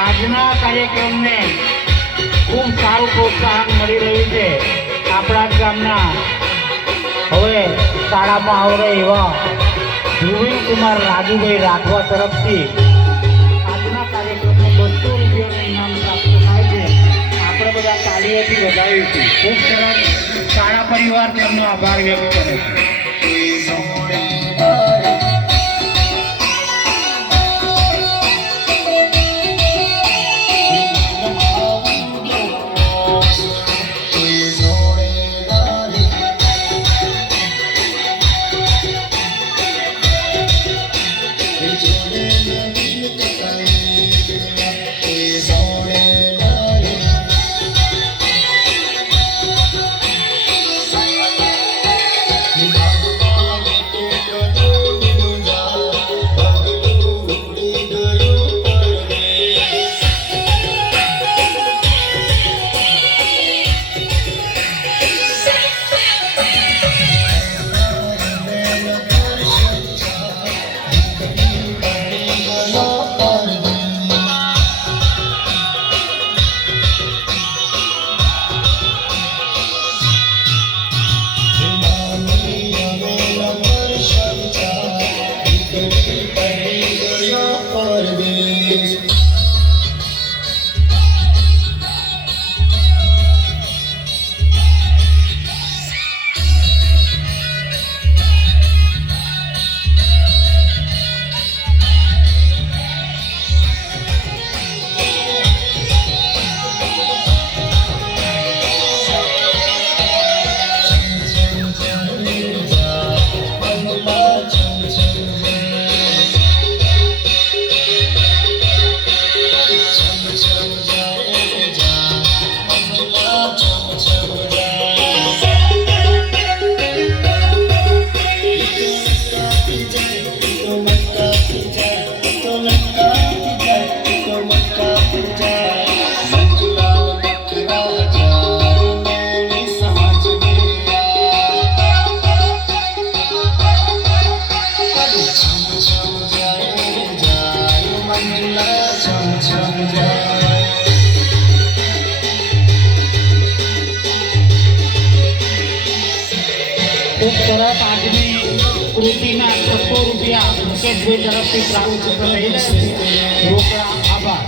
આજના કાર્યક્રમને ખૂબ સારું પ્રોત્સાહન મળી રહ્યું છે. આપણા ગામના હવે શાળામાં આવરે એવા ધ્રુવીન કુમાર રાજુભાઈ રાઠવા તરફથી આજના કાર્યક્રમને 200 રૂપિયાનું ઇનામ પ્રાપ્ત થાય છે. આપણે બધા તાળીઓથી વધાવીશું. ખૂબ સરસ. શાળા પરિવાર તેમનો આભાર વ્યક્ત કરે છે. ખૂબ સરસ. આજની કૃતિના 600 રૂપિયા મુકેશભાઈ તરફથી પ્રાપ્ત થયેલા છે. રોકડા આભાર.